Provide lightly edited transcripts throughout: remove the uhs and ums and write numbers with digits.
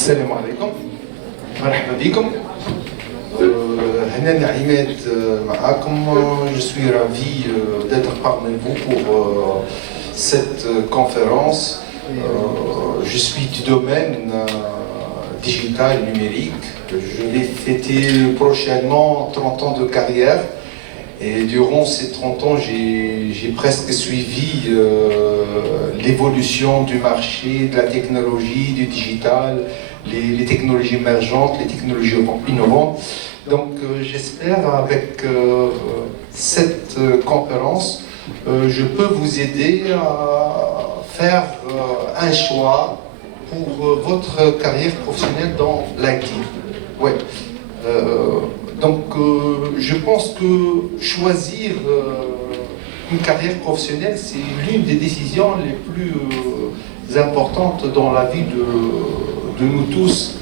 السلام عليكم مرحبا بكم هنا عماد معاكم. Je suis ravi d'être parmi vous pour cette conférence. Je suis du domaine digital numérique. Je vais fêter prochainement 30 ans de carrière. Et durant ces 30 ans, j'ai presque suivi l'évolution du marché, de la technologie, du digital, les technologies émergentes, les technologies innovantes. Donc j'espère avec cette conférence, je peux vous aider à faire un choix pour votre carrière professionnelle dans l'IT. Ouais. Donc, je pense que choisir une carrière professionnelle, c'est l'une des décisions les plus importantes dans la vie de nous tous.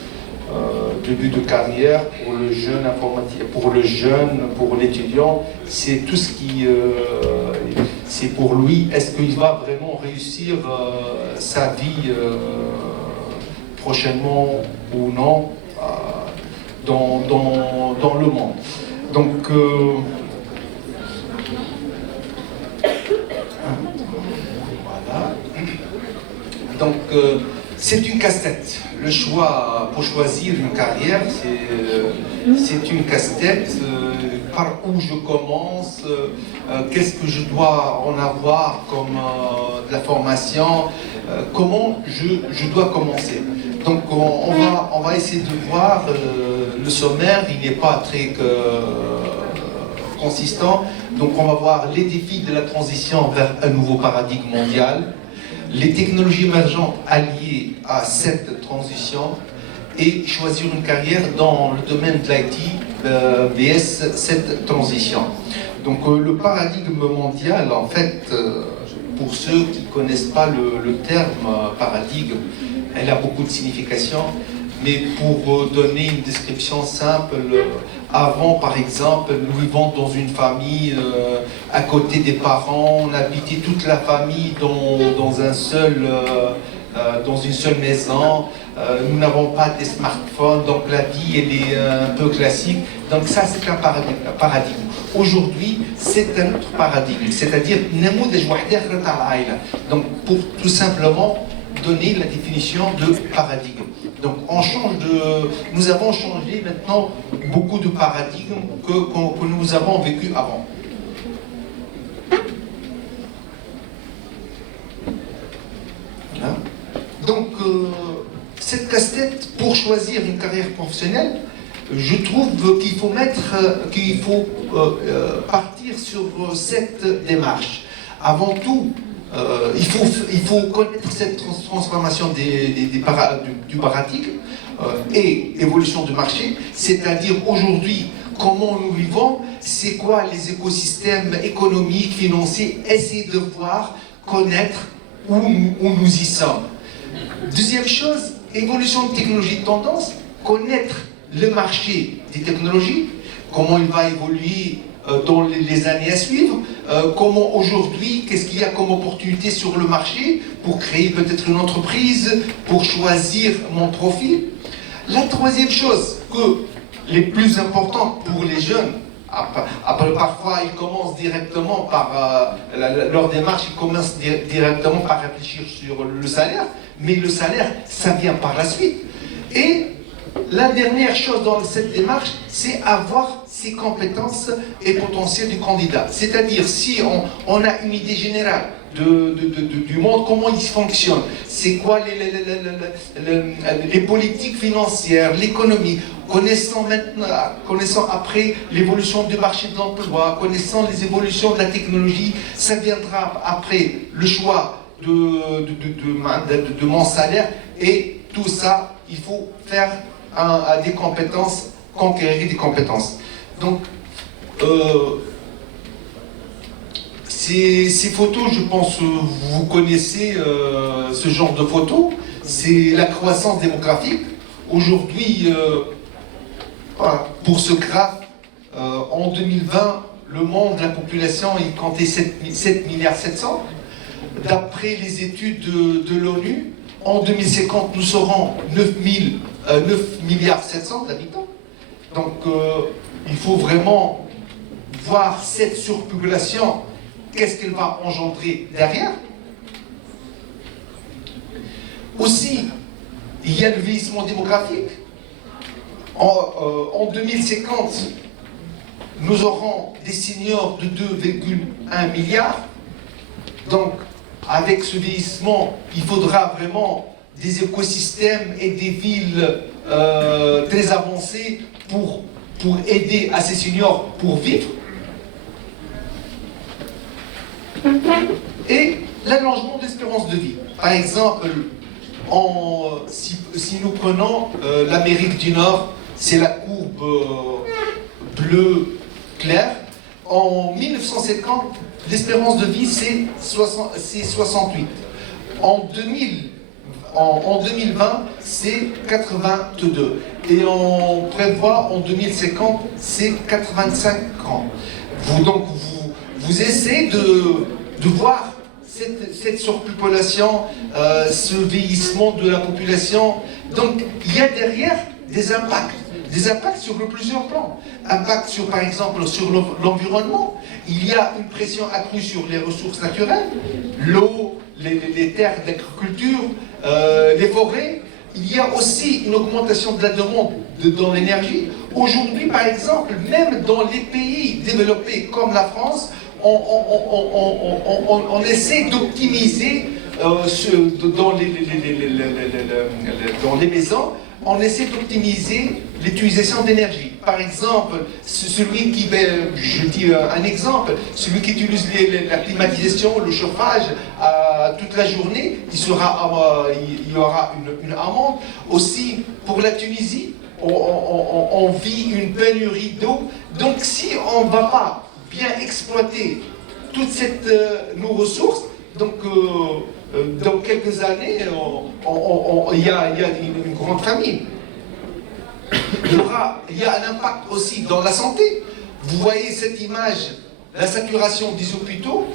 Début de carrière pour le jeune informatique, pour le jeune, pour l'étudiant, c'est tout ce qui, c'est pour lui. Est-ce qu'il va vraiment réussir sa vie prochainement ou non? Dans le monde. Donc, voilà. Donc, c'est une casse-tête. Le choix pour choisir une carrière, c'est une casse-tête. Par où je commence, qu'est-ce que je dois en avoir comme de la formation, comment je dois commencer. Donc on va essayer de voir le sommaire, il n'est pas très consistant. Donc on va voir les défis de la transition vers un nouveau paradigme mondial, les technologies émergentes alliées à cette transition et choisir une carrière dans le domaine de l'IT vs cette transition. Donc le paradigme mondial, en fait, pour ceux qui ne connaissent pas le terme paradigme, elle a beaucoup de significations, mais pour donner une description simple, avant par exemple, nous vivons dans une famille, à côté des parents, on habitait toute la famille dans une seule maison, nous n'avons pas de smartphones, donc la vie elle est un peu classique, donc ça c'est un paradigme. Aujourd'hui, c'est un autre paradigme, c'est-à-dire donc pour tout simplement donner la définition de paradigme. Donc nous avons changé maintenant beaucoup de paradigmes que nous avons vécu avant. Hein? Donc cette casse-tête pour choisir une carrière professionnelle, je trouve qu'il faut partir sur cette démarche. Avant tout, il faut connaître cette transformation du paradigme et évolution du marché, c'est-à-dire aujourd'hui comment nous vivons, c'est quoi les écosystèmes économiques, financiers, essayer de voir, connaître où nous y sommes. Deuxième chose, évolution de technologie de tendance, connaître le marché des technologies, comment il va évoluer dans les années à suivre, comment aujourd'hui, qu'est-ce qu'il y a comme opportunité sur le marché pour créer peut-être une entreprise, pour choisir mon profil. La troisième chose, les plus importantes pour les jeunes, parfois ils commencent directement par leur démarche, ils commencent directement par réfléchir sur le salaire, mais le salaire, ça vient par la suite. Et la dernière chose dans cette démarche, c'est avoir ses compétences et potentiels du candidat. C'est-à-dire, si on a une idée générale du monde, comment il fonctionne, c'est quoi les politiques financières, l'économie, connaissant après l'évolution du marché de l'emploi, connaissant les évolutions de la technologie, ça viendra après le choix de mon salaire, et tout ça, il faut faire des compétences, conquérir des compétences. Donc, ces photos, je pense, vous connaissez ce genre de photos. C'est la croissance démographique. Aujourd'hui, pour ce graphe, en 2020, le monde, la population, il comptait 7 milliards 700. D'après les études de l'ONU, En 2050, nous serons 9 milliards 700 d'habitants. Donc, il faut vraiment voir cette surpopulation, qu'est-ce qu'elle va engendrer derrière. Aussi, il y a le vieillissement démographique. En 2050, nous aurons des seniors de 2,1 milliards. Donc, avec ce vieillissement, il faudra vraiment des écosystèmes et des villes très avancées pour aider à ces seniors pour vivre. Et l'allongement de l'espérance de vie. Par exemple, si nous prenons l'Amérique du Nord, c'est la courbe bleue claire. En 1950, l'espérance de vie, c'est 68. En 2020, c'est 82. Et on prévoit en 2050, c'est 85 ans. Vous essayez de voir cette surpopulation, ce vieillissement de la population. Donc, il y a derrière des impacts sur plusieurs plans. Impact sur, par exemple, sur l'environnement. Il y a une pression accrue sur les ressources naturelles, l'eau, les terres d'agriculture, les forêts. Il y a aussi une augmentation de la demande dans l'énergie. Aujourd'hui, par exemple, même dans les pays développés comme la France, on essaie d'optimiser dans les maisons, on essaie d'optimiser l'utilisation d'énergie. Par exemple, celui qui, je dis un exemple, celui qui utilise la climatisation, le chauffage toute la journée, il y aura une amende. Aussi, pour la Tunisie, on vit une pénurie d'eau. Donc, si on ne va pas bien exploiter toutes nos ressources, donc dans quelques années, il y a une grande famine. Il y a un impact aussi dans la santé. Vous voyez cette image, la saturation des hôpitaux,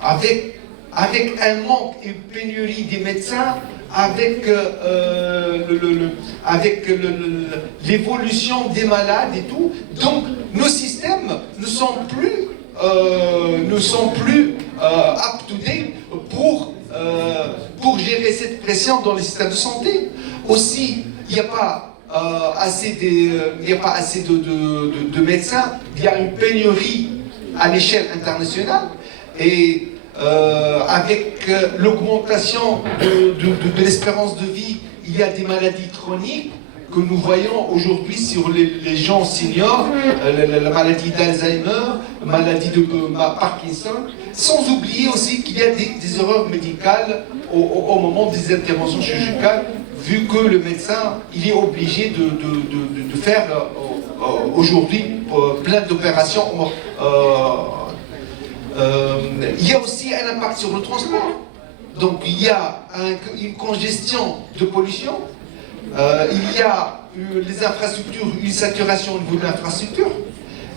avec un manque et une pénurie des médecins, avec l'évolution des malades et tout. Donc, nos systèmes ne sont plus up-to-date pour gérer cette pression dans les systèmes de santé. Aussi, il n'y a pas assez de médecins, il y a une pénurie à l'échelle internationale et avec l'augmentation de l'espérance de vie, il y a des maladies chroniques que nous voyons aujourd'hui sur les gens seniors, la maladie d'Alzheimer, la maladie de Parkinson, sans oublier aussi qu'il y a des erreurs médicales au moment des interventions chirurgicales, vu que le médecin il est obligé de faire aujourd'hui plein d'opérations. Il y a aussi un impact sur le transport. Donc il y a une congestion de pollution. Il y a les infrastructures, une saturation au niveau de l'infrastructure.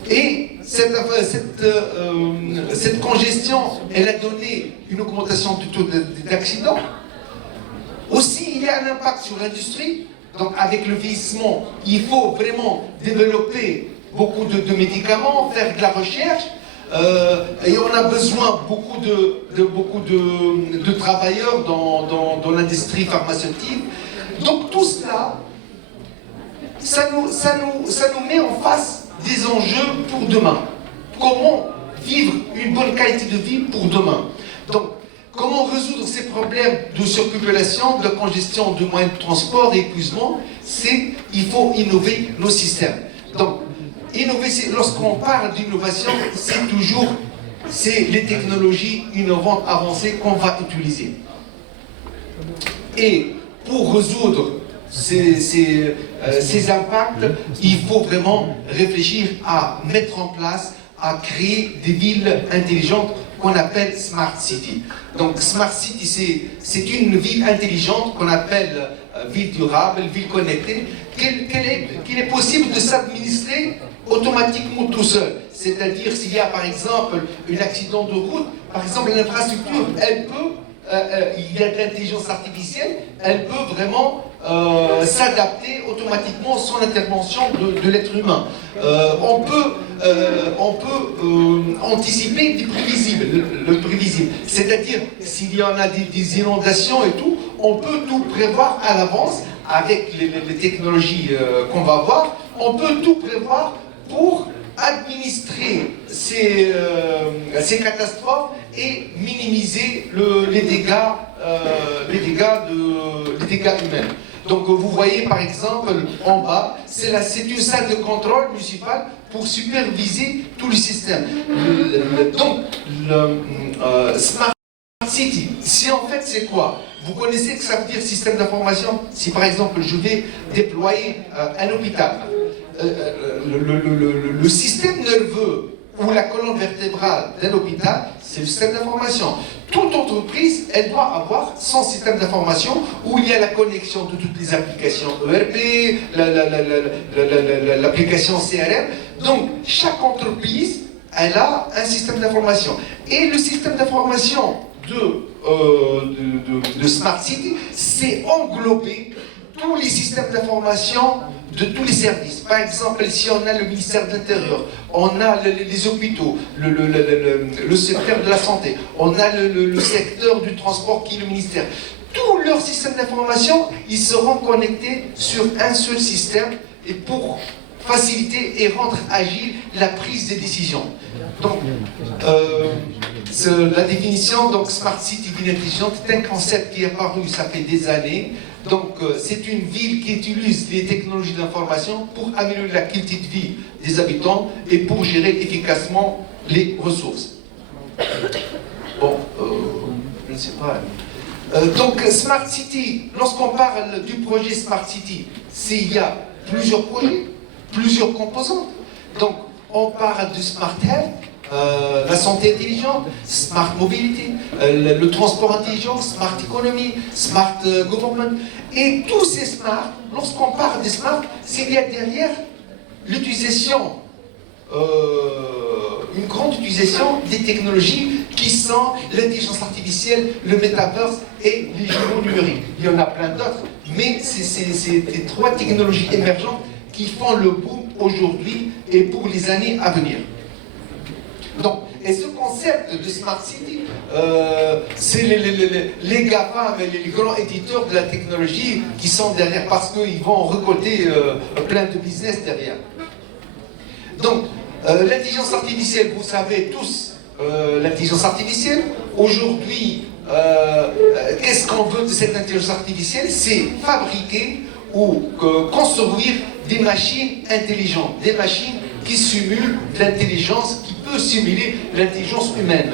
Et cette congestion, elle a donné une augmentation du taux d'accidents. Aussi, il y a un impact sur l'industrie. Donc avec le vieillissement, il faut vraiment développer beaucoup de médicaments, faire de la recherche. Et on a besoin beaucoup de travailleurs dans l'industrie pharmaceutique. Donc tout cela, ça nous met en face des enjeux pour demain. Comment vivre une bonne qualité de vie pour demain? Donc, comment résoudre ces problèmes de surpopulation, de congestion, de moyens de transport et épuisement? Il faut innover nos systèmes. Donc, innover, lorsqu'on parle d'innovation, c'est les technologies innovantes avancées qu'on va utiliser. Et pour résoudre ces impacts, il faut vraiment réfléchir à mettre en place, à créer des villes intelligentes qu'on appelle Smart City. Donc Smart City, c'est une ville intelligente qu'on appelle ville durable, ville connectée, qu'il est possible de s'administrer automatiquement tout seul. C'est-à-dire s'il y a par exemple un accident de route, par exemple l'infrastructure, elle peut il y a de l'intelligence artificielle, elle peut vraiment s'adapter automatiquement sans intervention de l'être humain. On peut anticiper du prévisible, le prévisible. C'est-à-dire, s'il y en a des inondations et tout, on peut tout prévoir à l'avance avec les technologies qu'on va voir. On peut tout prévoir pour administrer ces catastrophes et minimiser les dégâts humains. Donc vous voyez par exemple en bas, c'est une salle de contrôle municipale pour superviser tout le système. Donc Smart City, si en fait c'est quoi? Vous connaissez que ça veut dire système d'information? Si par exemple je vais déployer un hôpital, le système nerveux ou la colonne vertébrale d'un hôpital, c'est le système d'information. Toute entreprise, elle doit avoir son système d'information où il y a la connexion de toutes les applications ERP, l'application CRM. Donc, chaque entreprise, elle a un système d'information. Et le système d'information de Smart City, c'est englober tous les systèmes d'information de tous les services. Par exemple, si on a le ministère de l'Intérieur, on a les hôpitaux, le secteur de la santé, on a le secteur du transport qui est le ministère. Tous leurs systèmes d'information, ils seront connectés sur un seul système et pour faciliter et rendre agile la prise des décisions. Donc, la définition, donc Smart City, ville intelligente, est un concept qui est apparu, ça fait des années. Donc, c'est une ville qui utilise les technologies d'information pour améliorer la qualité de vie des habitants et pour gérer efficacement les ressources. Bon, je ne sais pas. Donc, Smart City, lorsqu'on parle du projet Smart City, il y a plusieurs projets, plusieurs composantes. Donc, on parle du Smart Health, la santé intelligente, Smart Mobility, le transport intelligent, Smart Economy, Smart Government. Et tous ces Smart, lorsqu'on parle des Smart, c'est qu'il y a derrière l'utilisation, une grande utilisation des technologies qui sont l'intelligence artificielle, le metaverse et les jumeaux numériques. Il y en a plein d'autres, mais c'est des trois technologies émergentes qui font le boom aujourd'hui et pour les années à venir. Donc, et ce concept de Smart City, c'est les GAFAM, les grands éditeurs de la technologie qui sont derrière parce qu'ils vont récolter plein de business derrière. Donc, l'intelligence artificielle, vous savez tous, l'intelligence artificielle, aujourd'hui, qu'est-ce qu'on veut de cette intelligence artificielle? C'est fabriquer ou construire des machines intelligentes, des machines qui simulent l'intelligence, qui peut simuler l'intelligence humaine.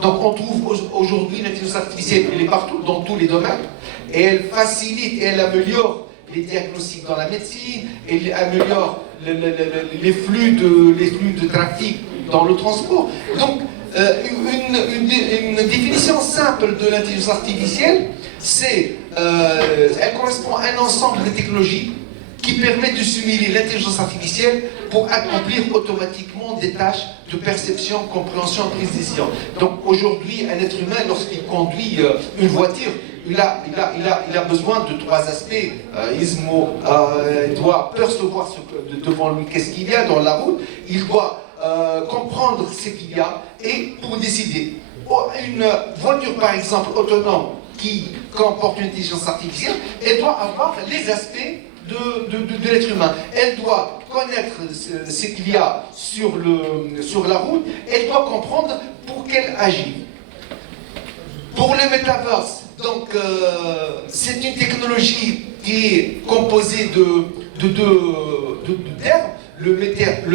Donc on trouve aujourd'hui l'intelligence artificielle, elle est partout, dans tous les domaines, et elle facilite et elle améliore les diagnostics dans la médecine, elle améliore les flux de trafic dans le transport. Donc une définition simple de l'intelligence artificielle, elle correspond à un ensemble de technologies qui permet de simuler l'intelligence artificielle pour accomplir automatiquement des tâches de perception, compréhension, prise de décision. Donc aujourd'hui, un être humain, lorsqu'il conduit une voiture, il a besoin de trois aspects. Il doit percevoir devant lui qu'est-ce qu'il y a dans la route, il doit comprendre ce qu'il y a et pour décider. Une voiture par exemple autonome qui comporte une intelligence artificielle, elle doit avoir les aspects de l'être humain. Elle doit connaître ce qu'il y a sur la route, elle doit comprendre pour qu'elle agisse. Pour le metaverse, donc c'est une technologie qui est composée de deux termes. Le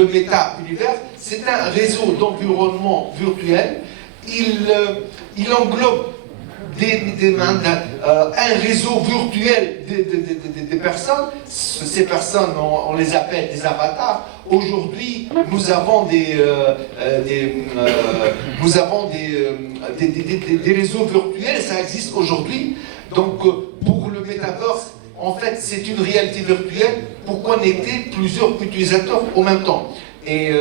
méta-univers, c'est un réseau d'environnement virtuel. Il englobe un réseau virtuel des personnes. Ces personnes, on les appelle des avatars. Aujourd'hui, nous avons des réseaux virtuels, ça existe aujourd'hui. Donc, pour le metaverse, en fait, c'est une réalité virtuelle pour connecter plusieurs utilisateurs en même temps. Et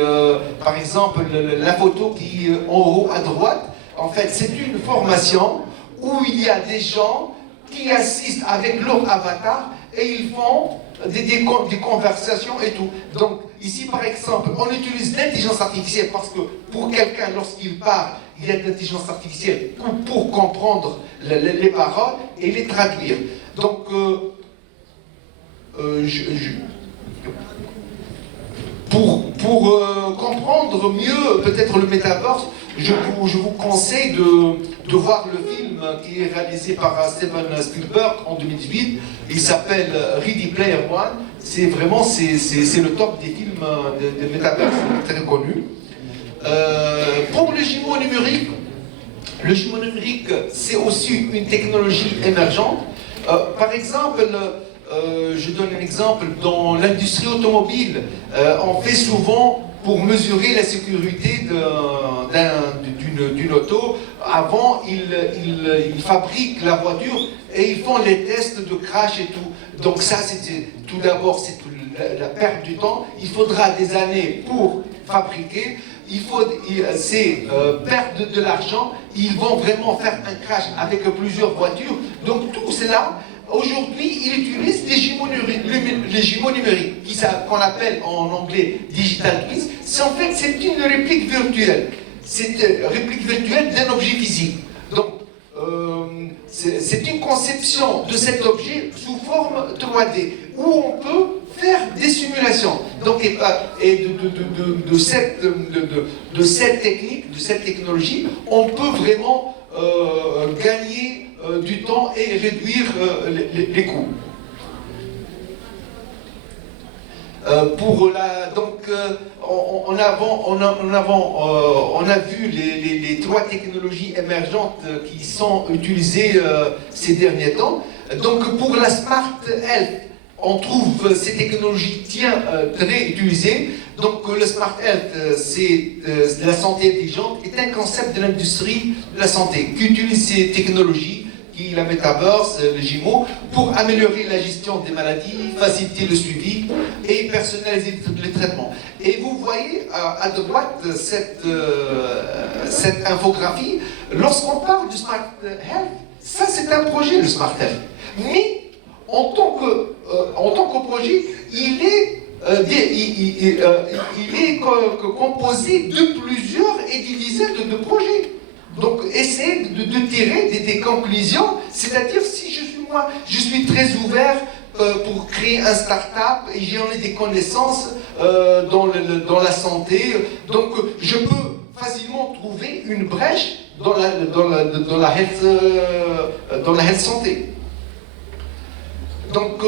par exemple, la photo qui est en haut à droite, en fait, c'est une formation où il y a des gens qui assistent avec leur avatar et ils font des conversations et tout. Donc, ici, par exemple, on utilise l'intelligence artificielle parce que pour quelqu'un, lorsqu'il parle, il y a de l'intelligence artificielle pour comprendre les paroles et les traduire. Donc, pour comprendre mieux peut-être le métaverse, je vous conseille de voir le film qui est réalisé par Steven Spielberg en 2018. Il s'appelle Ready Player One. C'est vraiment c'est le top des films de métaverse, très connu. Pour le jumeau numérique, c'est aussi une technologie émergente. Par exemple, je donne un exemple, dans l'industrie automobile, on fait souvent pour mesurer la sécurité d'une auto. Avant, ils fabriquent la voiture et ils font les tests de crash et tout. Donc ça, tout d'abord, c'est la perte du temps. Il faudra des années pour fabriquer. C'est perdre de l'argent. Ils vont vraiment faire un crash avec plusieurs voitures. Donc tout cela, aujourd'hui, ils utilisent les jumeaux numériques, qu'on appelle en anglais digital twins. C'est une réplique virtuelle. C'est une réplique virtuelle d'un objet physique. Donc, c'est une conception de cet objet sous forme 3D, où on peut faire des simulations. Donc, de cette technique, de cette technologie, on peut vraiment gagner du temps et réduire les coûts. On a vu les trois technologies émergentes qui sont utilisées ces derniers temps. Donc pour la Smart Health, on trouve ces technologies très utilisées. Donc le Smart Health, c'est la santé intelligente, est un concept de l'industrie de la santé qui utilise ces technologies, la métaverse, les jumeaux, pour améliorer la gestion des maladies, faciliter le suivi et personnaliser les traitements. Et vous voyez à droite cette infographie. Lorsqu'on parle du Smart Health, ça c'est un projet, le Smart Health. Mais en tant que projet, il est composé de plusieurs et divisé de projets. Donc, essayer de tirer des conclusions, c'est-à-dire si je suis très ouvert pour créer un start-up et j'en ai des connaissances dans la santé, donc je peux facilement trouver une brèche dans la health santé. Donc,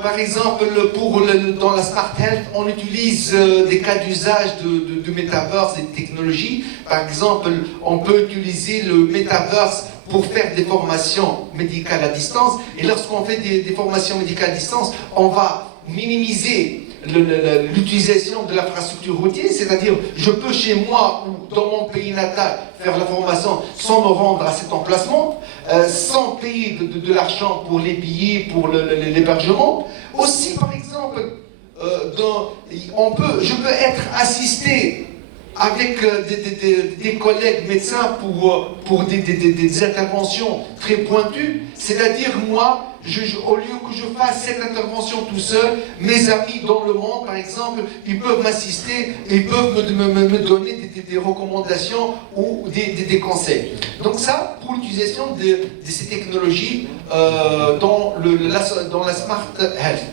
par exemple, dans la Smart Health, on utilise des cas d'usage de Metaverse et de technologies. Par exemple, on peut utiliser le Metaverse pour faire des formations médicales à distance. Et lorsqu'on fait des formations médicales à distance, on va minimiser l'utilisation de l'infrastructure routière, c'est-à-dire je peux chez moi ou dans mon pays natal faire la formation sans me rendre à cet emplacement, sans payer de l'argent pour les billets, pour l'hébergement. Aussi, par exemple, je peux être assisté avec des collègues médecins pour des interventions très pointues, c'est-à-dire moi, au lieu que je fasse cette intervention tout seul, mes amis dans le monde, par exemple, ils peuvent m'assister et ils peuvent me donner des recommandations ou des conseils. Donc ça, pour l'utilisation de ces technologies dans la Smart Health.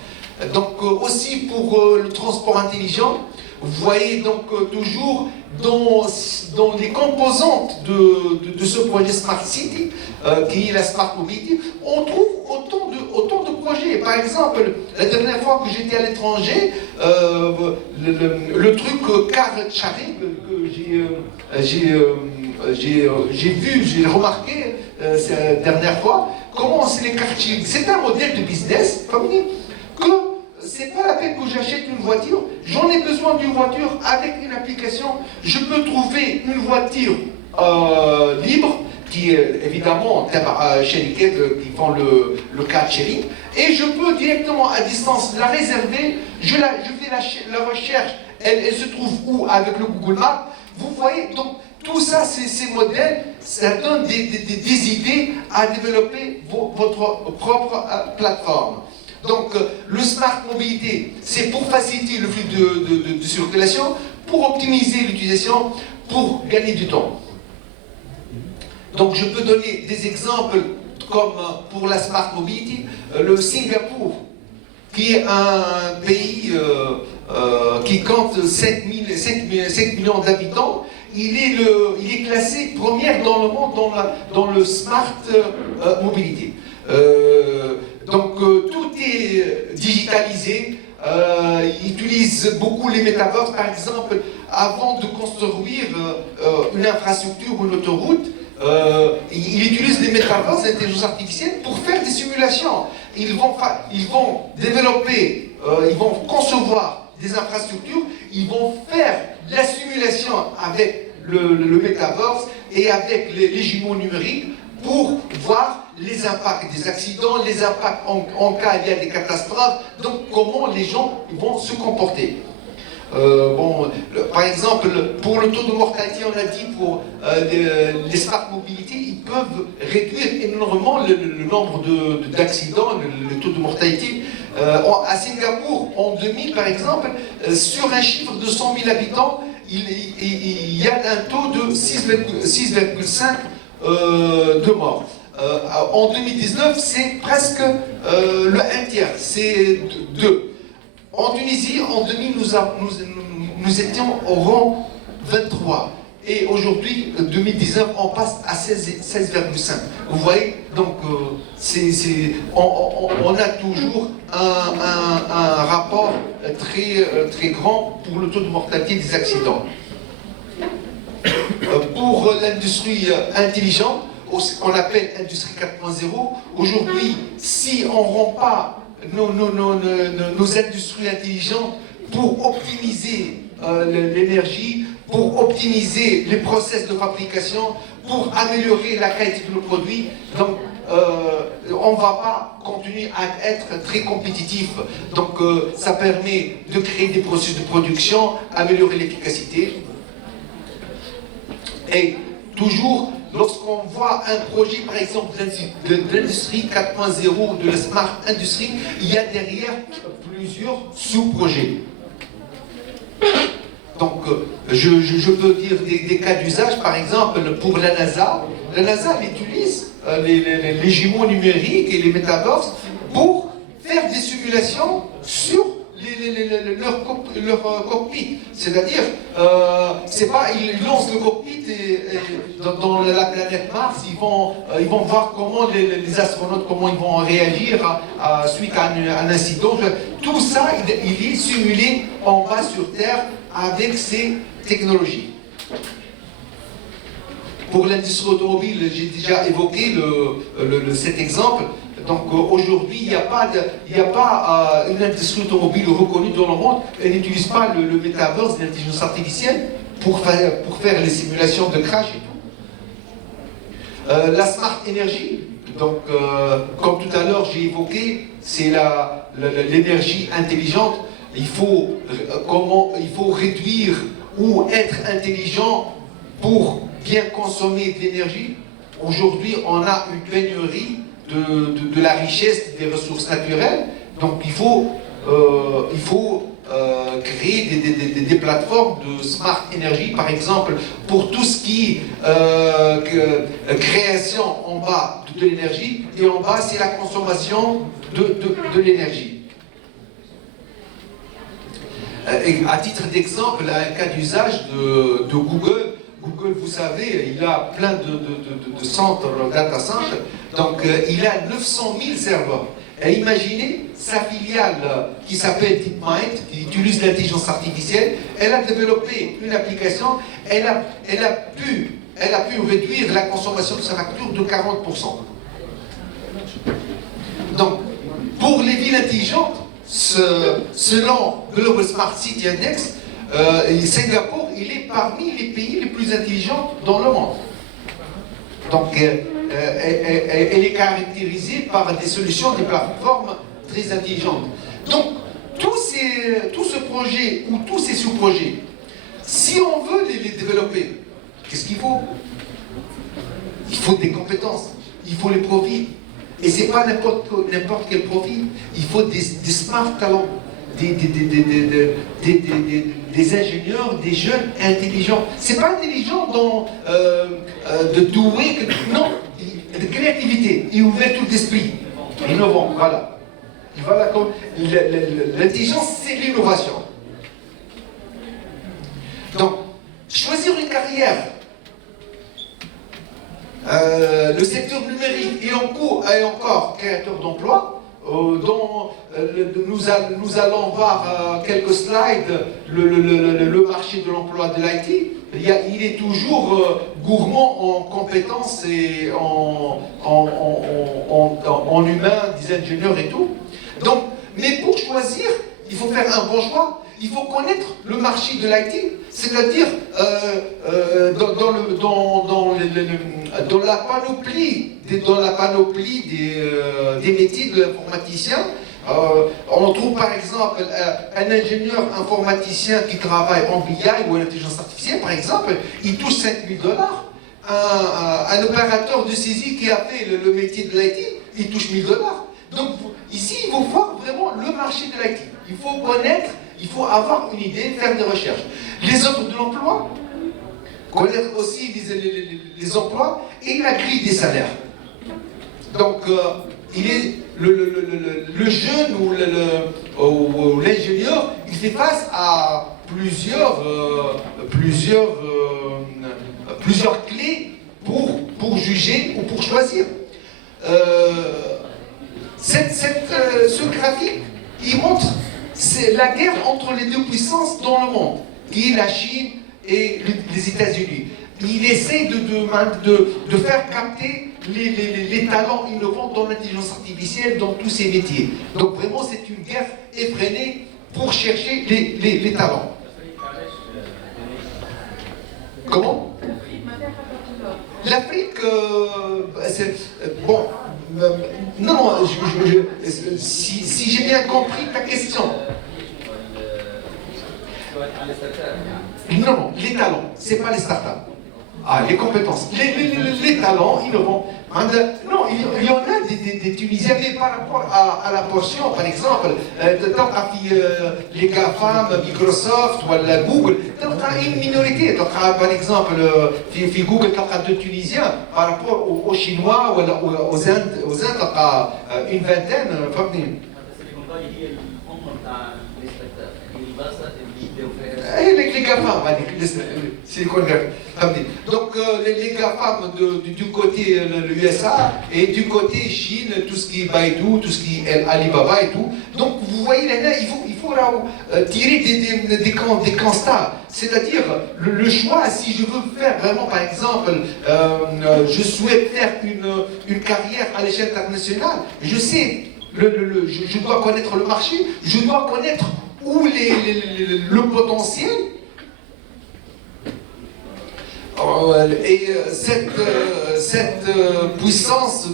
Donc aussi pour le transport intelligent, vous voyez donc toujours dans les composantes de ce projet Smart City, qui est la Smart Mobility, on trouve autant de projets. Par exemple, la dernière fois que j'étais à l'étranger, le truc car sharing que j'ai remarqué cette dernière fois, comment c'est les quartiers. C'est un modèle de business, que c'est pas la peine que j'achète une voiture, j'en ai besoin d'une voiture avec une application, je peux trouver une voiture libre, qui est évidemment chez Liquid qui font le car sharing, et je peux directement à distance la réserver, je fais la recherche, elle se trouve où avec le Google Maps, vous voyez, donc tout ça, ces modèles, ça donne des idées à développer votre propre plateforme. Donc, le Smart Mobilité, c'est pour faciliter le flux de circulation, pour optimiser l'utilisation, pour gagner du temps. Donc, je peux donner des exemples comme pour la Smart Mobility, le Singapour, qui est un pays qui compte 5 millions d'habitants. Il est classé première dans le monde dans le Smart Mobility. Donc tout est digitalisé, il utilise beaucoup les métaverses. Par exemple, avant de construire une infrastructure ou une autoroute, il utilise les métaverses, l'intelligence artificielle, pour faire des simulations. Ils vont développer, ils vont concevoir des infrastructures, ils vont faire la simulation avec le métaverse et avec les jumeaux numériques pour voir les impacts des accidents, les impacts en cas il y a des catastrophes, donc comment les gens vont se comporter. Par exemple, pour le taux de mortalité, on a dit pour les smart mobility, ils peuvent réduire énormément le nombre d'accidents, le taux de mortalité. À Singapour, en 2000 par exemple, sur un chiffre de 100 000 habitants, il y a un taux de 6,5 de morts. En 2019, c'est presque le 1/3, c'est 2. En Tunisie, en 2000, nous étions au rang 23. Et aujourd'hui, 2019, on passe à 16,5. Vous voyez, donc on a toujours un rapport très grand pour le taux de mortalité des accidents. Pour l'industrie intelligente, ce qu'on appelle industrie 4.0, aujourd'hui, si on ne rend pas nos industries intelligentes pour optimiser l'énergie, pour optimiser les process de fabrication, pour améliorer la qualité de nos produits, donc on ne va pas continuer à être très compétitif. Donc ça permet de créer des processus de production, améliorer l'efficacité. Et toujours, lorsqu'on voit un projet, par exemple, de l'industrie 4.0, de la Smart Industry, il y a derrière plusieurs sous-projets. Donc, je peux dire des cas d'usage, par exemple, pour la NASA. La NASA, elle utilise les jumeaux numériques et les métaverses pour faire des simulations sur leur cockpit. C'est-à-dire, c'est pas, ils lancent le cockpit et dans la planète Mars, ils vont voir comment les astronautes, comment ils vont réagir suite à un incident. Tout ça, il est simulé en bas sur Terre avec ces technologies. Pour l'industrie automobile, j'ai déjà évoqué cet exemple. Donc aujourd'hui, il n'y a pas une industrie automobile reconnue dans le monde. Elle n'utilise pas le metaverse, l'intelligence artificielle, pour faire les simulations de crash et tout. La Smart Energy, donc comme tout à l'heure j'ai évoqué, c'est l'énergie intelligente. Il faut réduire ou être intelligent pour bien consommer de l'énergie. Aujourd'hui, on a une pénurie de la richesse des ressources naturelles. Donc il faut créer des plateformes de smart energy, par exemple, pour tout ce qui est création en bas de l'énergie, et en bas c'est la consommation de l'énergie. À titre d'exemple, un cas d'usage de Google. Google, vous savez, il a plein de centres, data centers, donc il a 900 000 serveurs. Et imaginez, sa filiale qui s'appelle DeepMind, qui utilise l'intelligence artificielle, elle a développé une application, elle a pu réduire la consommation de sa facture de 40%. Donc, pour les villes intelligentes, selon Global Smart City Index, Singapour, il est parmi les pays les plus intelligents dans le monde. Donc, elle est caractérisée par des solutions, des plateformes très intelligentes. Donc, tout ce projet ou tous ces sous-projets, si on veut les développer, qu'est-ce qu'il faut? Il faut des compétences, il faut les profils. Et ce n'est pas n'importe quel profil, il faut des smart talents, des ingénieurs, des jeunes intelligents. Ce n'est pas intelligent de douer, non, de créativité et ouverture d'esprit, innovant, voilà. Voilà, l'intelligence, c'est l'innovation. Donc, choisir une carrière, le secteur numérique est en cours et encore créateur d'emplois. Nous allons voir quelques slides, le marché de l'emploi de l'IT. Il est toujours gourmand en compétences et en humain, des ingénieurs et tout. Donc, mais pour choisir, il faut faire un bon choix. Il faut connaître le marché de l'IT, c'est-à-dire dans la panoplie des métiers de l'informaticien. On trouve par exemple un ingénieur informaticien qui travaille en BI ou en intelligence artificielle, par exemple, il touche 5 000 $. Un opérateur de saisie qui a fait le métier de l'IT, il touche 1 000 $. Donc ici, il faut voir vraiment le marché de l'IT. Il faut connaître, il faut avoir une idée, faire des recherches. Les offres de l'emploi, connaître aussi les emplois et la grille des salaires. Donc, il est le jeune ou l'ingénieur, il fait face à plusieurs clés pour juger ou pour choisir. Ce graphique, il montre la guerre entre les deux puissances dans le monde, qui est la Chine et les États-Unis. Il essaie de faire capter les talents innovants dans l'intelligence artificielle, dans tous ces métiers. Donc vraiment, c'est une guerre effrénée pour chercher les talents. Comment? L'Afrique, bon, non, si j'ai bien compris ta question. Non, les talents, c'est pas les startups. Ah, les compétences, les talents innovants. Non, il y en a des Tunisiens, mais par rapport à la portion, par exemple, les GAFAM, Microsoft ou la Google, il y a une minorité. Par exemple, Google, il y a 2 Tunisiens par rapport aux Chinois ou aux Indes, une vingtaine. Les GAFAM, donc les GAFAM du côté USA et du côté Chine, tout ce qui est Baidu, tout ce qui est Alibaba et tout. Donc vous voyez là, il faut tirer des constats. C'est-à-dire le choix, si je veux faire vraiment par exemple, je souhaite faire une carrière à l'échelle internationale, je sais, je dois connaître le marché, je dois connaître où le potentiel. Et cette puissance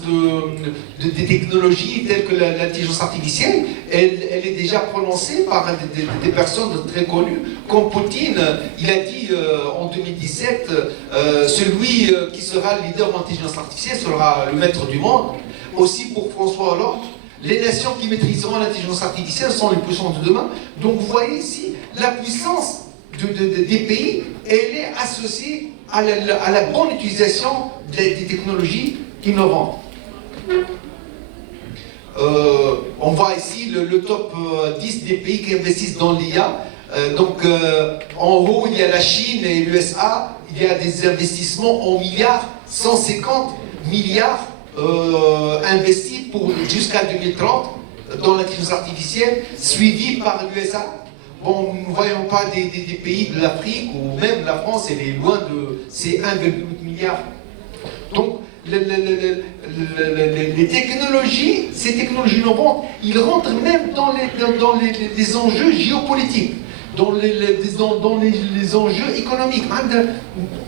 des technologies telles que l'intelligence artificielle, elle est déjà prononcée par des personnes très connues, comme Poutine. Il a dit en 2017, celui qui sera le leader de l'intelligence artificielle sera le maître du monde. Aussi pour François Hollande, les nations qui maîtriseront l'intelligence artificielle sont les puissances de demain. Donc vous voyez ici, la puissance des pays, elle est associée à la bonne utilisation des technologies innovantes. On voit ici le top 10 des pays qui investissent dans l'IA. En haut, il y a la Chine et l'USA. Il y a des investissements en milliards, 150 milliards investis jusqu'à 2030 dans l'intelligence artificielle, suivi par l'USA. Bon, nous ne voyons pas des pays de l'Afrique, ou même la France, elle est loin de ces 1,8 milliard. Donc, les technologies, ces technologies innovantes, ils rentrent même dans les enjeux géopolitiques, dans les enjeux économiques.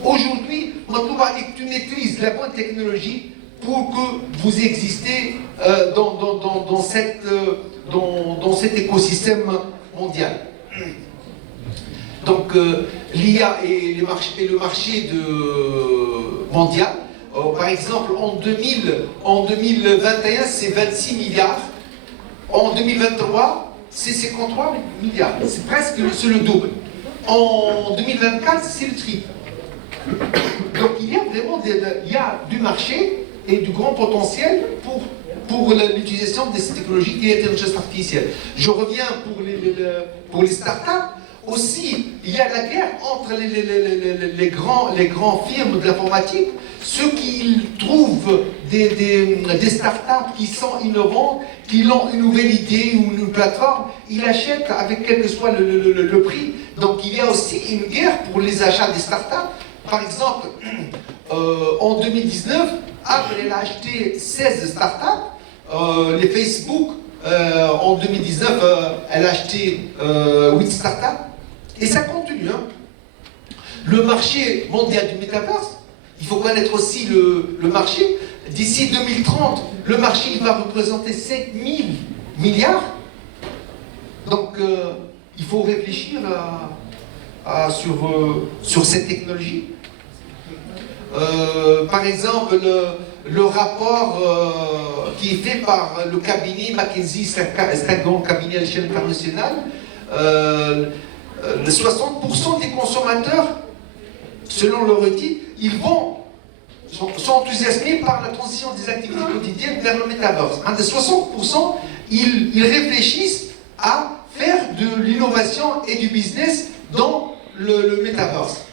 Aujourd'hui, tu maîtrises la bonne technologie pour que vous existez dans cet écosystème mondial. Donc l'IA et le marché mondial, par exemple en 2021 c'est 26 milliards, en 2023 c'est 53 milliards, c'est presque le double. En 2024 c'est le triple. Donc il y a vraiment du marché et du grand potentiel pour l'utilisation de ces technologies qui est l'intelligence artificielle. Je reviens pour les startups. Aussi, il y a la guerre entre les grands firmes de l'informatique, ceux qui trouvent des startups qui sont innovantes, qui ont une nouvelle idée ou une plateforme, ils achètent avec quel que soit le prix. Donc il y a aussi une guerre pour les achats des startups. Par exemple, en 2019, Apple a acheté 16 startups, les Facebook, en 2019, elle a acheté 8 startups. Et ça continue. Hein. Le marché mondial du métaverse, il faut connaître aussi le marché. D'ici 2030, le marché il va représenter 7 000 milliards. Donc, il faut réfléchir sur cette technologie. Par exemple, le rapport qui est fait par le cabinet McKinsey, c'est un grand cabinet à l'échelle internationale. 60% des consommateurs, selon leur étude, sont enthousiasmés par la transition des activités quotidiennes vers le métaverse. De 60%, ils réfléchissent à faire de l'innovation et du business dans le métaverse.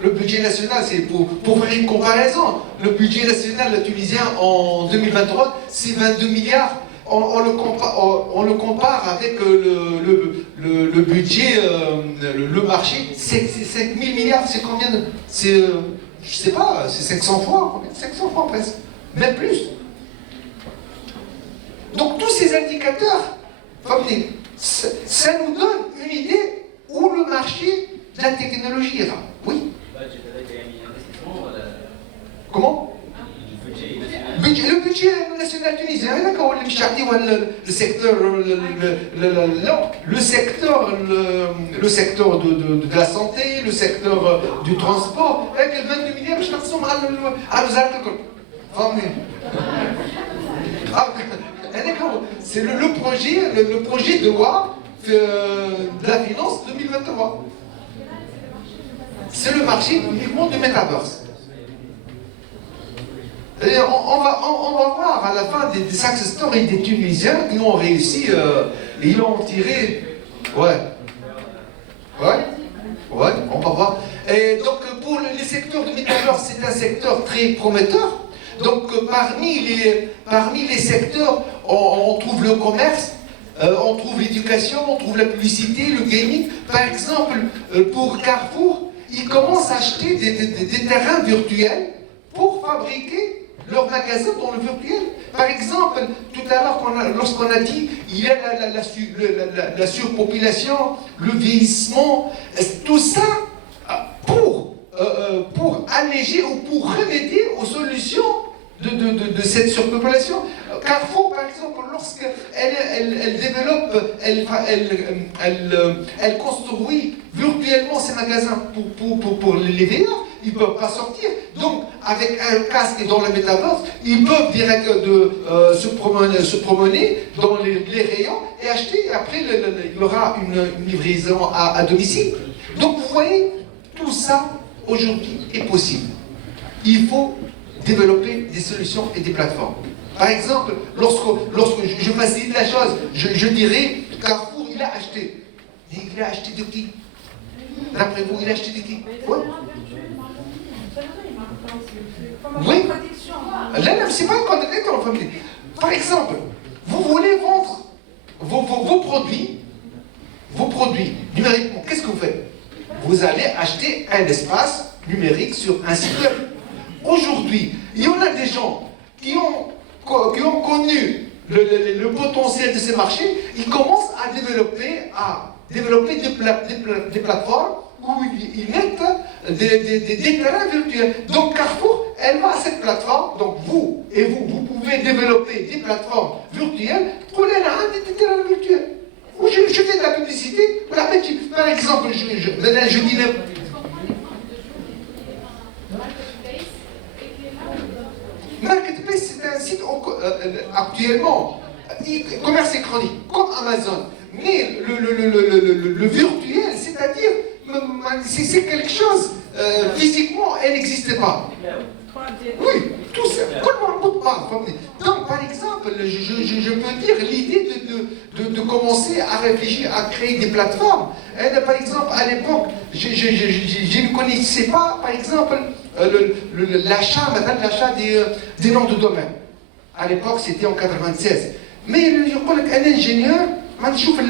Le budget national, c'est pour faire une comparaison, le budget national tunisien en 2023, c'est 22 milliards. On le compare avec le budget, le marché, c'est 5 000 milliards, c'est combien de... je sais pas, c'est 500 fois, 500 fois presque, même plus. Donc tous ces indicateurs, ça nous donne une idée où le marché de la technologie ira. Oui. Comment? Le budget national tunisien, le secteur de la santé, le secteur du transport, avec 22 milliards, je pense c'est le projet de loi de la finance 2023. C'est le marché uniquement du metaverse. Et on va voir à la fin des success stories des Tunisiens qui ont réussi, ils ont tiré. Ouais, on va voir. Et donc pour les secteurs de metaverse, c'est un secteur très prometteur. Donc parmi les secteurs, on trouve le commerce, on trouve l'éducation, on trouve la publicité, le gaming. Par exemple, pour Carrefour, ils commencent à acheter des terrains virtuels pour fabriquer leur magasin dans le virtuel. Par exemple, tout à l'heure, lorsqu'on a dit il y a la surpopulation, le vieillissement, tout ça pour alléger ou pour remédier aux solutions de cette surpopulation. Carrefour, par exemple, lorsqu'elle développe, elle construit virtuellement ses magasins pour les veilleurs, ils ne peuvent pas sortir. Donc, avec un casque dans le métaverse, ils peuvent direct se promener dans les rayons et acheter. Et après, il y aura une livraison à domicile. Donc, vous voyez, tout ça, aujourd'hui, est possible. Il faut développer des solutions et des plateformes. Par exemple, lorsque je facilite la chose, je dirais, Carrefour, il a acheté. Et il a acheté de qui? D'après vous, il a acheté de qui? Ouais. Oui. Là, c'est pas une contradiction en famille. Par exemple, vous voulez vendre vos produits numériquement. Qu'est-ce que vous faites? Vous allez acheter un espace numérique sur un site web. Aujourd'hui, il y en a des gens qui ont connu le potentiel de ces marchés, ils commencent à développer des plateformes où ils mettent des terrains virtuels. Donc Carrefour, elle va à cette plateforme, donc vous pouvez développer des plateformes virtuelles, prenez des terrains virtuels. Ou je fais de la publicité, voilà, par exemple, je dis... Marketplace, c'est un site actuellement, commerce électronique, comme Amazon. Mais le virtuel, c'est-à-dire, c'est quelque chose, physiquement, elle n'existe pas. Oui, tout ça. Comment on ne pas. Donc, par exemple, je peux dire l'idée de commencer à réfléchir à créer des plateformes. Par exemple, à l'époque, je ne connaissais pas, par exemple, l'achat des noms de domaine. À l'époque, c'était en 96. Mais je crois qu'un ingénieur, je trouve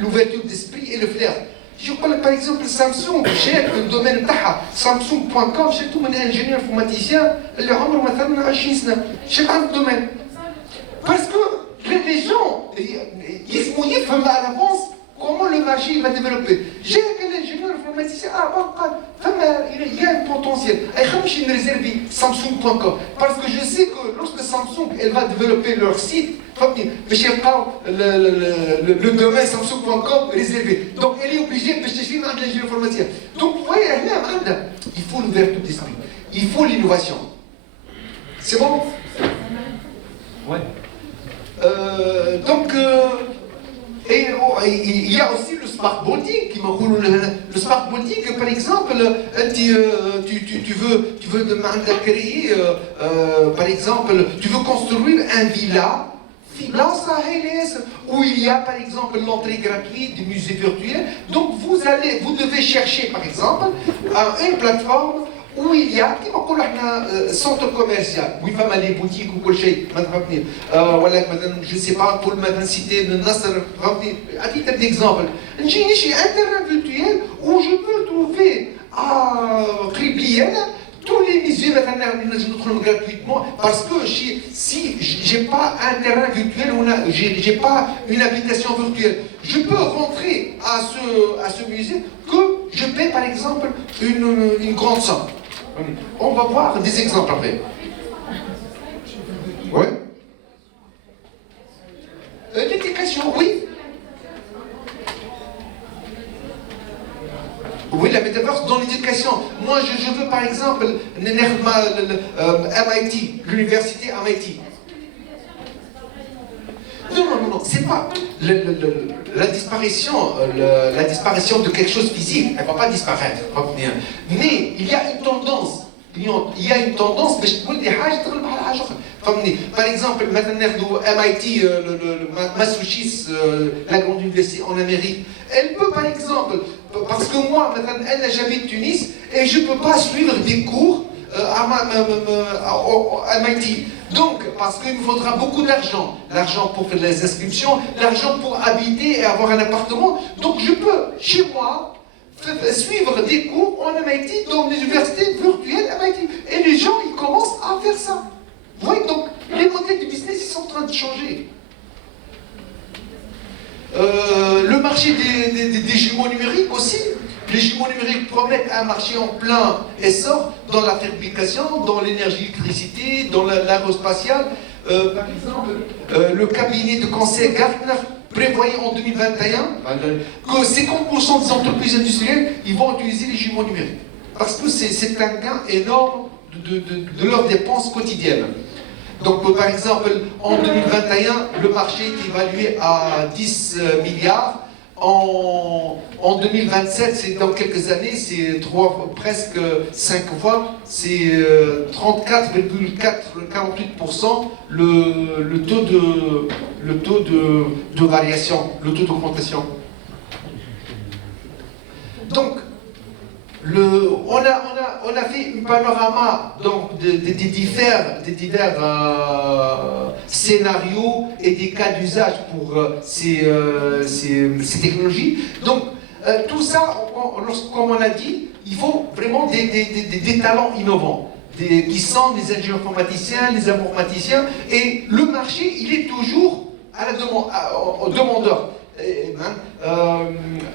l'ouverture d'esprit et le flair. Je crois par exemple Samsung, j'ai le domaine تاعها Samsung.com, j'ai tout mon ingénieur informaticien اللي عمره مثلا 20 سنة. J'ai pas le domaine. Parce que les gens, ils يفهموا à l'avance comment le marché va développer. J'ai un ingénieur informaticien, il y a un potentiel. Je vais réserver Samsung.com parce que je sais que lorsque Samsung elle va développer leur site, je n'ai pas le domaine Samsung.com réservé. Donc elle est obligée de chercher un ingénieur informaticien. Donc vous voyez, il faut l'ouverture d'esprit, il faut l'innovation. C'est bon? Ouais. Et il y a aussi le smart building, le smart building, par exemple, tu veux créer, par exemple, tu veux construire un villa, où il y a par exemple l'entrée gratuite du musée virtuel. Donc vous devez chercher par exemple une plateforme où il y a un centre commercial, où il y a des boutiques ou quelque chose, je ne sais pas, pour citer Nasser, à titre d'exemple, j'ai un terrain virtuel où je peux trouver à Kriblienne tous les musées gratuitement, parce que si je n'ai pas un terrain virtuel, je n'ai pas une application virtuelle, je peux rentrer à ce musée que je paie par exemple une grande somme. On va voir des exemples après. Oui. L'éducation, oui. Oui, la métaverse dans l'éducation. Moi, je veux par exemple MIT, l'université MIT. Non, c'est pas la disparition de quelque chose de physique, elle ne va pas disparaître. Mais il y a une tendance. Mais je te dis, par exemple, MIT, Massachusetts, la grande université en Amérique, elle peut par exemple, parce que moi, elle j'habite Tunis, et je ne peux pas suivre des cours à MIT. Donc, parce qu'il me faudra beaucoup d'argent. L'argent pour faire les inscriptions, l'argent pour habiter et avoir un appartement. Donc, je peux, chez moi, suivre des cours en MIT, dans les universités virtuelles MIT. Et les gens, ils commencent à faire ça. Vous voyez, donc, les modèles de business, ils sont en train de changer. Le marché des jumeaux numériques aussi. Les jumeaux numériques promettent un marché en plein essor dans la fabrication, dans l'énergie-électricité, dans l'aérospatiale. Par exemple, le cabinet de conseil Gartner prévoyait en 2021 que 50% des entreprises industrielles ils vont utiliser les jumeaux numériques. Parce que c'est un gain énorme de leurs dépenses quotidiennes. Donc, par exemple, en 2021, le marché est évalué à 10 milliards. En 2027, c'est dans quelques années, c'est presque 5 fois, c'est 34,48% le taux de variation, le taux d'augmentation. Donc, on a fait un panorama donc, des divers scénarios et des cas d'usage pour ces technologies. Donc, tout ça, comme on a dit, il faut vraiment des talents innovants, qui sont des ingénieurs informaticiens, des informaticiens, et le marché, il est toujours à la demandeur.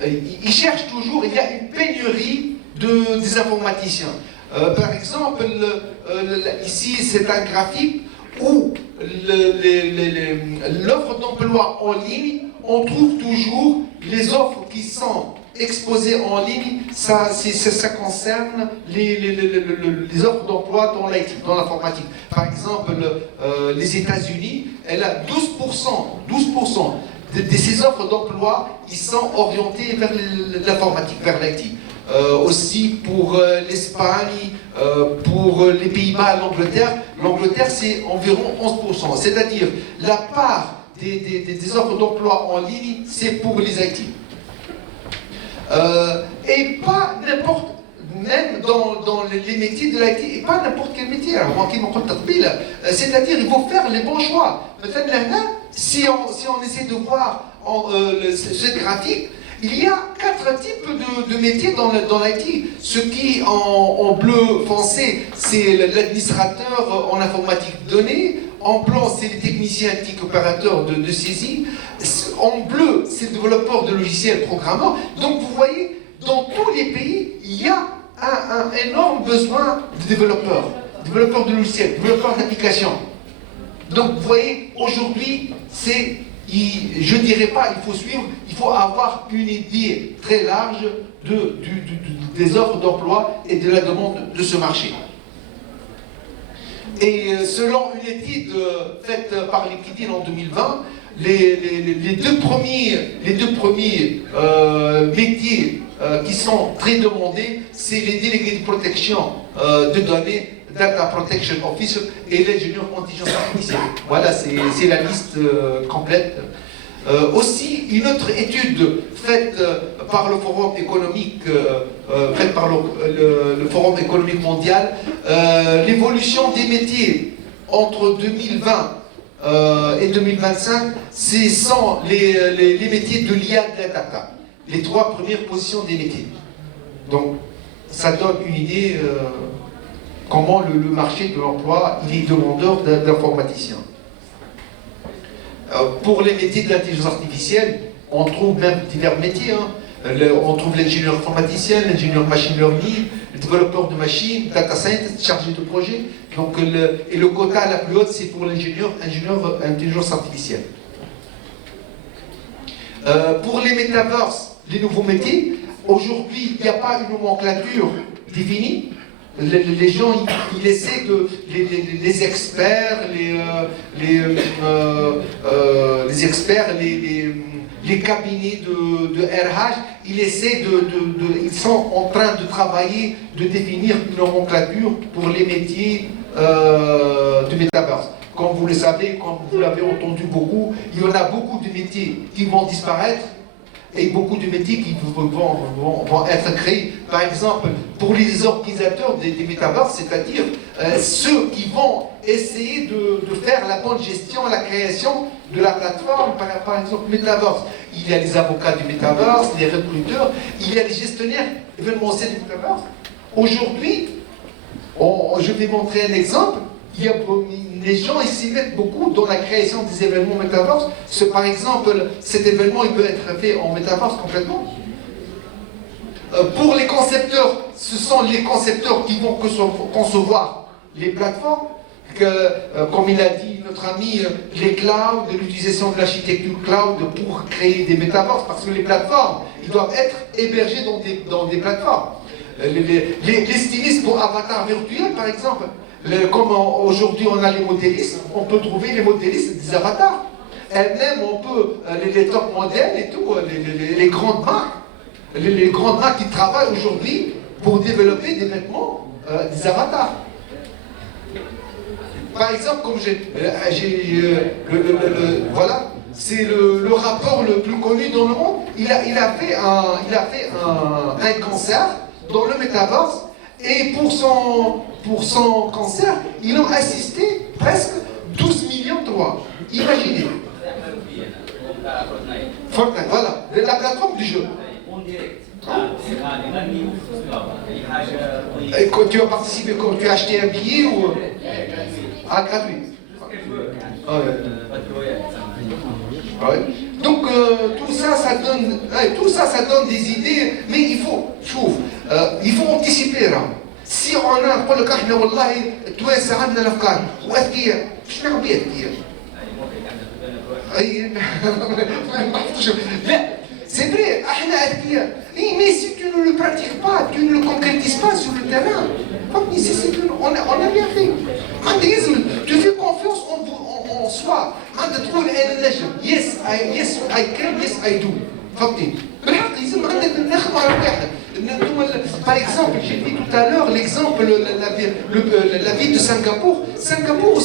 Il cherche toujours, il y a une pénurie des informaticiens. Par exemple, ici c'est un graphique où l'offre d'emploi en ligne on trouve toujours les offres qui sont exposées en ligne, ça concerne les offres d'emploi dans l'IT, dans l'informatique. Par exemple, les États-Unis, elle a 12% de ces offres d'emploi, ils sont orientés vers l'informatique, vers l'IT. Aussi pour l'Espagne, pour les Pays-Bas, l'Angleterre c'est environ 11%. C'est-à-dire la part des offres d'emploi en ligne, c'est pour les IT. Et pas n'importe, même dans les métiers de l'IT, et pas n'importe quel métier. Alors, c'est-à-dire il faut faire les bons choix. Peut-être là, si on essaie de voir ce graphique, il y a 4 types de métiers dans l'IT. Ce qui en bleu foncé, c'est l'administrateur en informatique donnée. En blanc, c'est les techniciens TIC opérateurs de saisie. En bleu, c'est le développeur de logiciels programmeurs. Donc vous voyez, dans tous les pays, il y a un énorme besoin de développeurs de logiciels, développeurs d'applications. Donc vous voyez, aujourd'hui, je ne dirais pas il faut suivre, il faut avoir une idée très large des offres d'emploi et de la demande de ce marché. Et selon une étude faite par LinkedIn en 2020, les deux premiers métiers qui sont très demandés, c'est les délégués de protection de données, Data Protection Officer, et l'ingénieur intelligence artificielle. Voilà, c'est la liste complète. Aussi, une autre étude faite par le Forum économique, le Forum économique mondial, l'évolution des métiers entre 2020 et 2025, ce sont les métiers de l'IA de la data, les 3 premières positions des métiers. Donc, ça donne une idée comment le marché de l'emploi il est demandeur d'informaticiens. Pour les métiers de l'intelligence artificielle, on trouve même divers métiers. On trouve l'ingénieur informaticien, l'ingénieur machine learning, le développeur de machines, data scientist, chargé de projet. Donc, et le quota la plus haute, c'est pour ingénieur intelligence artificielle. Pour les metaverses, les nouveaux métiers, aujourd'hui, il n'y a pas une nomenclature définie. Les gens, ils essaient de, les experts, les cabinets de RH, ils sont en train de travailler, de définir une nomenclature pour les métiers de Metaverse. Comme vous le savez, comme vous l'avez entendu beaucoup, il y en a beaucoup de métiers qui vont disparaître et beaucoup de métiers qui vont être créés. Par exemple, pour les organisateurs des Metaverse, c'est-à-dire ceux qui vont essayer de faire la bonne gestion, la création de la plateforme, par exemple Metaverse. Il y a les avocats du Metaverse, les recruteurs, il y a les gestionnaires événementiels du Metaverse. Aujourd'hui, je vais montrer un exemple. Les gens s'y mettent beaucoup dans la création des événements Metaverse. Par exemple, cet événement il peut être fait en Metaverse complètement. Pour les concepteurs, ce sont les concepteurs qui vont concevoir les plateformes. Comme il a dit notre ami, les clouds, l'utilisation de l'architecture cloud pour créer des Metaverse, parce que les plateformes, ils doivent être hébergés dans des plateformes. Les stylistes pour avatars virtuels, par exemple. Comme aujourd'hui on a les modélistes, on peut trouver les modélistes des avatars. Elles-mêmes, on peut, les top modèles et tout, les grandes marques, les grandes marques qui travaillent aujourd'hui pour développer des vêtements, des avatars. Par exemple, comme voilà, c'est le rappeur le plus connu dans le monde. Il a fait un concert dans le Metaverse. Et pour son concert, ils ont assisté presque 12 millions de dollars. Imaginez. Fortnite, voilà, la plateforme du jeu. Et quand tu as participé, quand tu as acheté un billet ou... Ah, gratuit. Ah ouais. Donc tout ça, ça donne des idées, mais il faut anticiper là. Si on a نقول لك احنا والله تواسع عندنا الافكار واذكياء، باش نعمل بها اذكياء؟ C'est vrai, mais si tu ne le pratiques pas, tu ne le concrétises pas sur le terrain, on n'a rien fait. Tu fais confiance en soi. Yes, I can, yes, I do. Par exemple, j'ai dit tout à l'heure l'exemple, la ville de Singapour. Singapour, en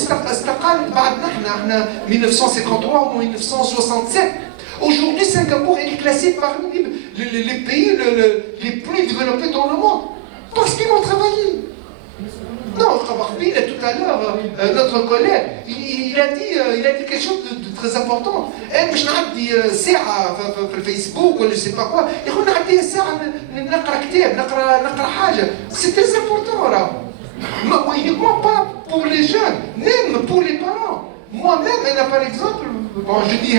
1953 ou 1967. Aujourd'hui, Singapour est classé parmi les pays les plus développés dans le monde. Parce qu'ils ont travaillé. Non, tout à l'heure, notre collègue, il a dit quelque chose de très important. Je n'ai pas sur Facebook ou je ne sais pas quoi. C'est très important. Uniquement pas pour les jeunes, même pour les parents. Moi-même, par exemple, bon, je dis,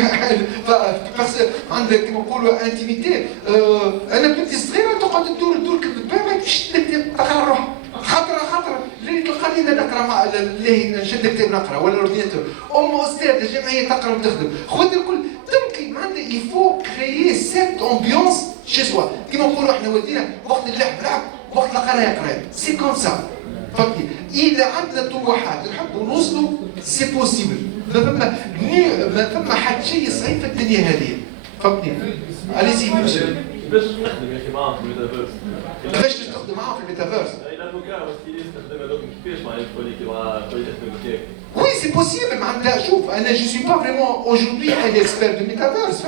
parce que intimité, elle a pu distraire, خطره اللي تلقاني نقرا اللي نشد كتاب نقرا ولا الاورديناتور استاذ الجمعيه تقرا وتخدم خذ الكل تمكن معناتها يفو كريي سيت امبيونس شي سوا كيما نقولوا احنا والدينا وقت اللعب لعب وقت القرايه قرايه سي كوم سا فهمتني اذا عندنا طموحات نحبوا نوصلوا سي بوسيبل ما فما حد شيء صعيب في الدنيا هذه فهمتني اليزي باش نخدم يا اخي معاهم في الميتافيرس باش تخدم معاهم في الميتافيرس Oui, c'est possible, je ne suis pas vraiment aujourd'hui un expert de métaverse,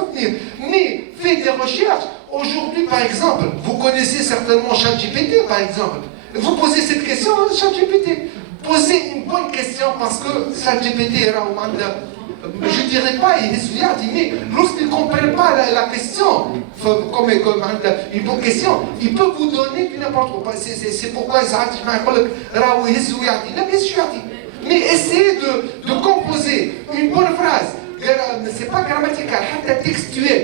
mais faites des recherches. Aujourd'hui, par exemple, vous connaissez certainement ChatGPT, par exemple. Vous posez cette question à ChatGPT. Posez une bonne question parce que ChatGPT, je ne dirais pas, mais lorsqu'il ne comprend pas la question, comme une bonne question, il peut vous donner du n'importe quoi. C'est pourquoi mais essayez de composer une bonne phrase. C'est pas grammatical, textuel.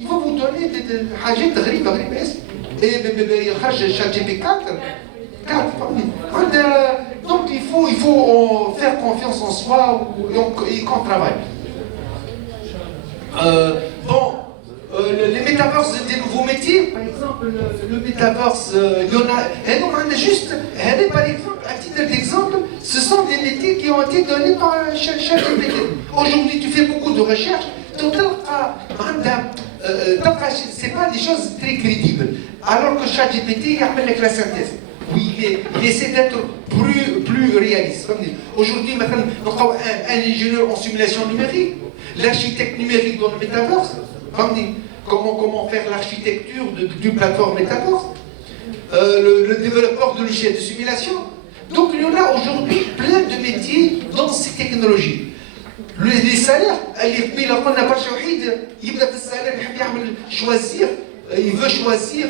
Il va vous donner des حاجات غريبة et ChatGPT 4. Donc il faut faire confiance en soi et qu'on travaille. Les métaverses des nouveaux métiers, par exemple le métaverse, il y en a juste, par exemple, à titre d'exemple, ce sont des métiers qui ont été donnés par ChatGPT. Aujourd'hui, tu fais beaucoup de recherches, c'est pas des choses très crédibles. Alors que ChatGPT, il appelle la synthèse. Oui, il essaie d'être plus réaliste. Aujourd'hui, maintenant, un ingénieur en simulation numérique, l'architecte numérique dans le métaverse, comment faire l'architecture d'une plateforme métaverse, le développeur de logiciels de simulation. Donc il y en a aujourd'hui plein de métiers dans ces technologies. Les salaires, on n'a pas choisir. Il veut choisir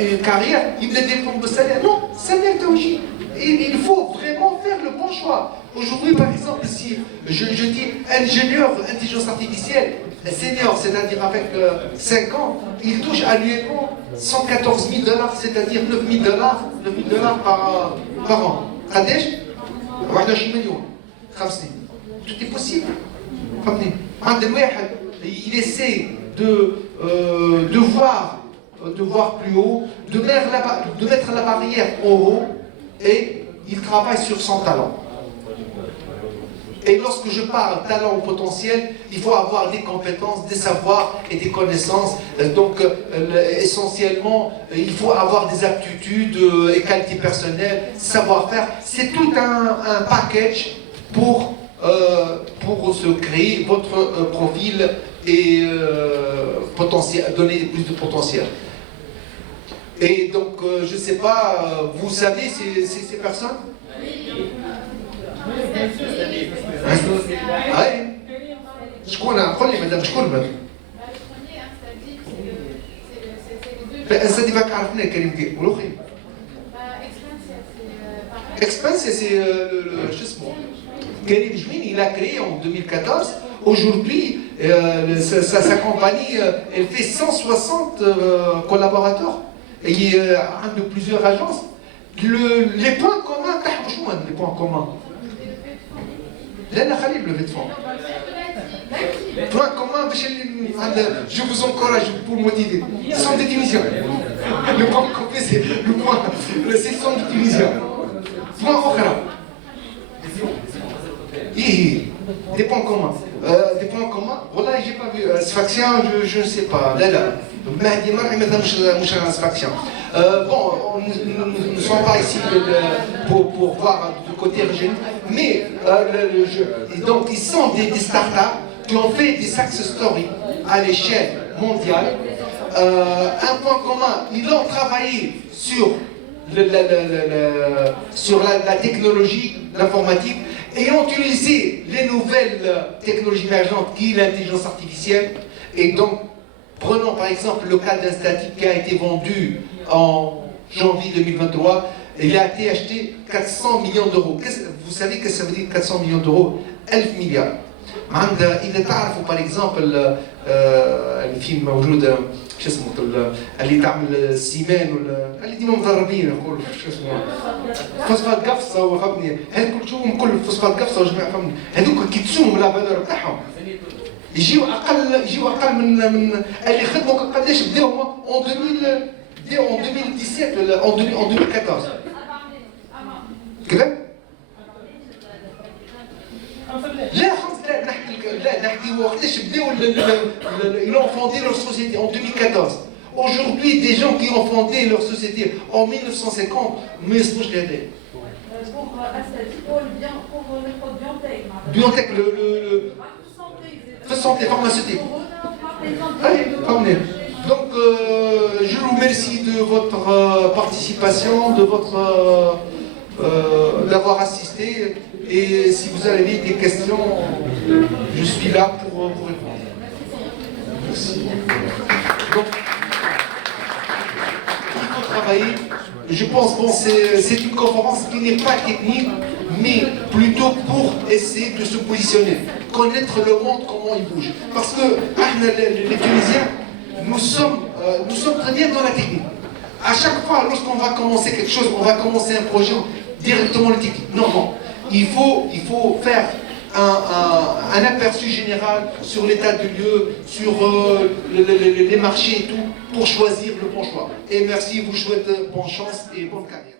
une carrière, il veut dépendre de salaire. Non, salaire d'origine. Il faut vraiment faire le bon choix. Aujourd'hui, par exemple, si je dis ingénieur intelligence artificielle, senior, c'est-à-dire avec 5 ans, il touche annuellement $114 000, c'est-à-dire $9 000 par an. قداش؟ 21 مليون 5 سنين. Tout est possible. Il essaie de voir plus haut, de mettre la barrière en haut, et il travaille sur son talent. Et lorsque je parle talent ou potentiel, il faut avoir des compétences, des savoirs et des connaissances. Donc, essentiellement, il faut avoir des aptitudes et qualités personnelles, savoir-faire. C'est tout un package pour se créer votre profil et donner plus de potentiel. Et donc, je ne sais pas, vous savez ces personnes? شكون قولي مدام شكون مدام السادي عرفنا كريم كي والاخرين Expansia c'est شو اسمه Karim Jmini, il a créé en 2014. Aujourd'hui, sa compagnie, elle fait 160 collaborateurs. Et il y a de plusieurs agences. Les points communs, les points communs. لا لا خليه le vêtement. Point commun, je vous encourage pour motiver. Ce sont des Tunisiens. Le point complet, c'est le point. Ce sont des Tunisiens. Point autre. Des points communs. Des points communs. Voilà, j'ai pas vu. Satisfaction, je ne sais pas. Là, là. Mahdi Marhi, madame, mouche satisfaction. Bon, nous ne sommes pas ici pour voir du côté régional, mais donc ils sont des startups qui ont fait des success stories à l'échelle mondiale. Un point commun, ils ont travaillé sur la technologie, l'informatique, et ont utilisé les nouvelles technologies émergentes qui est l'intelligence artificielle. Et donc, prenons par exemple le cas d'un statique qui a été vendu en janvier 2023. Il a été acheté 400 millions d'euros. Vous savez ce que ça veut dire 400 millions d'euros? 1000 milliards. إذا تعرفوا par exemple الفيلم موجود شو اسمه اللي تعمل السيمان ولا اللي ديما مضربين يقولوا شو اسمه فوسفات قفصه وفهمني هذوك كلهم كل فوسفات قفصه وجماعه فهمني هذوك كي تسوم لا فالور تاعهم يجيو اقل من اللي خدموا قداش بداو en 2017 en 2014 كذا لا نحكي وقتاش بداو ils ont fondé leur société en 2014. Aujourd'hui, des gens qui ont fondé leur société en 1950, mais c'est pour les Biotech, le santé pharmaceutique. Donc, je vous remercie de votre participation, de votre d'avoir assisté. Et si vous avez des questions, je suis là pour vous répondre. Merci. Donc, il faut travailler. Je pense que c'est une conférence qui n'est pas technique, mais plutôt pour essayer de se positionner, connaître le monde, comment il bouge. Parce que les Tunisiens, nous sommes très bien dans la technique. À chaque fois, lorsqu'on va commencer quelque chose, on va commencer un projet directement le technique. Non. Il faut faire un aperçu général sur l'état de lieu, sur les marchés et tout, pour choisir le bon choix. Et merci, vous souhaite bonne chance et bonne carrière.